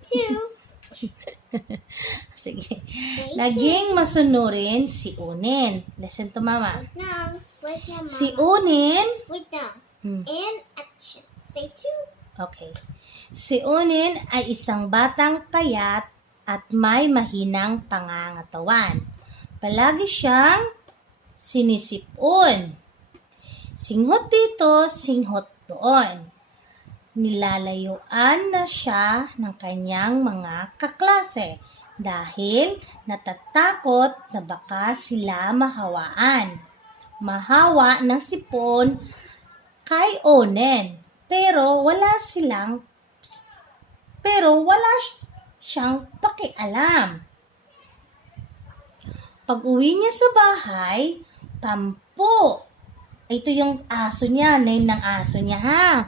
Stay tuned. Sige. Stay Naging masunurin si Unin. Listen to mama. now. Wait now, Mama. Si Unin, Wait now. Hmm. And action. Stay tuned. okay. Si Unin ay isang batang payat at may mahinang pangangatawan. Palagi siyang sinisipon. Singhot dito, singhot doon. Nilalayuan na siya ng kanyang mga kaklase dahil natatakot na baka sila mahawaan. Mahawa ng sipon kay Onen, pero wala siyang pakialam. Pag-uwi niya sa bahay, Pampo. Ito yung aso niya, name ng aso niya ha.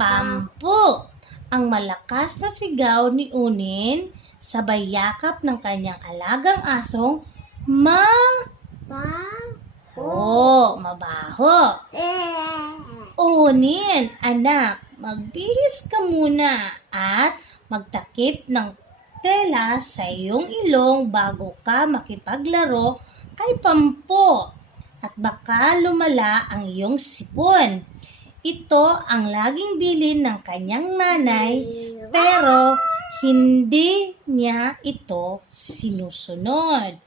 Pampo. Ang malakas na sigaw ni Unin sabay yakap ng kanyang alagang asong mabaho. Unin, anak, magbihis ka muna at magtakip ng tela sa iyong ilong bago ka makipaglaro kay Pampo at baka lumala ang iyong sipon. Ito ang laging bilin ng kanyang nanay pero hindi niya ito sinusunod.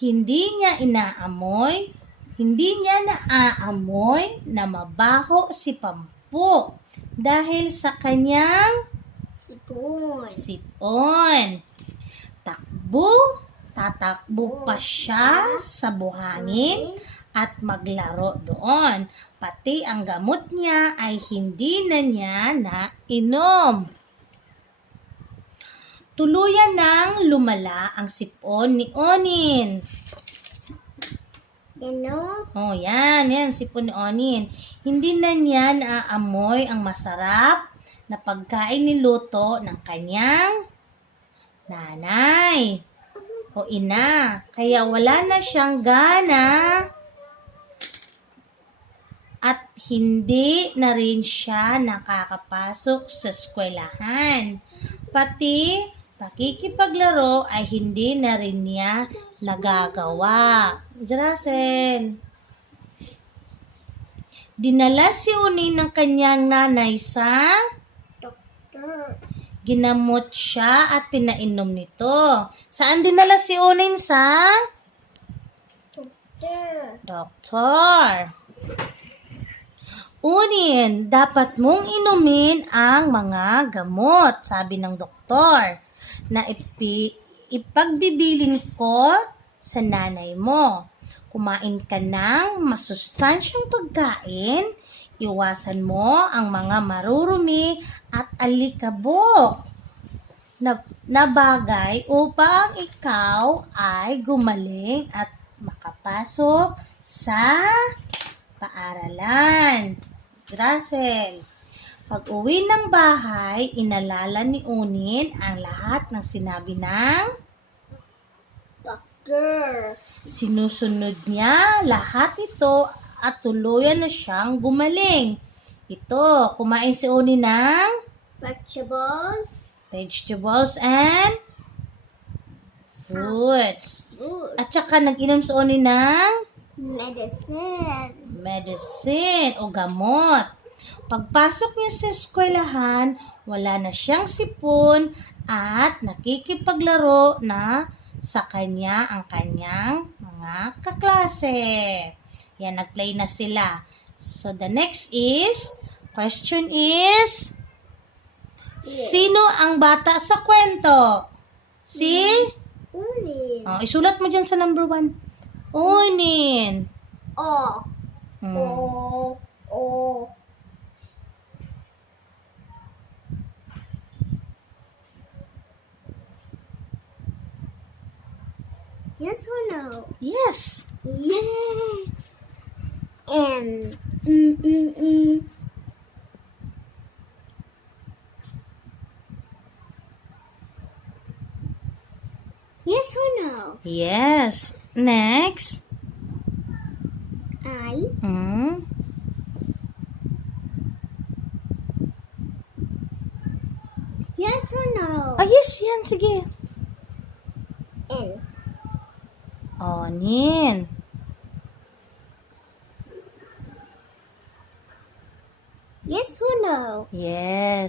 Hindi niya naaamoy na mabaho si Pampo dahil sa kanyang sipon. Tatakbo pa siya sa buhangin at maglaro doon. Pati ang gamot niya ay hindi na niya nainom. Tuluyan nang lumala ang sipon ni Onin. Oh, yan, sipon ni Onin. Hindi na niya naaamoy ang masarap na pagkain niluto ng kanyang nanay o ina. Kaya wala na siyang gana at hindi na rin siya nakakapasok sa eskwelahan. Pati pakikipaglaro ay hindi na rin niya nagagawa. Russell. Dinala si Unin ng kanyang nanay sa ginamot siya at pinainom nito. Saan dinala si Unin sa? Doktor. Unin, dapat mong inumin ang mga gamot, sabi ng doktor, na ipagbibilin ko sa nanay mo. Kumain ka ng masustansyang pagkain, iwasan mo ang mga marurumi at alikabok na bagay upang ikaw ay gumaling at makapasok sa paaralan. Russell. Pag-uwi ng bahay, inalala ni Unin ang lahat ng sinabi ng Doctor. Sinusunod niya lahat ito at tuluyan na siyang gumaling. Ito, kumain si Unin ng vegetables and fruits. At saka nag-inom si Unin ng medicine o gamot. Pagpasok niya sa eskwelahan, wala na siyang sipon at nakikipaglaro na sa kanya ang kanyang mga kaklase. Yan, nag-play na sila. So, the next question is, sino ang bata sa kwento? Si? Unin. Oh, isulat mo dyan sa number 1. Unin. Yes or no? Yes. Yeah. And yes or no? Yes. Next. I. Yes or no? Ah, yes, yan. Sige. N. Onin. Yes or no? Yes.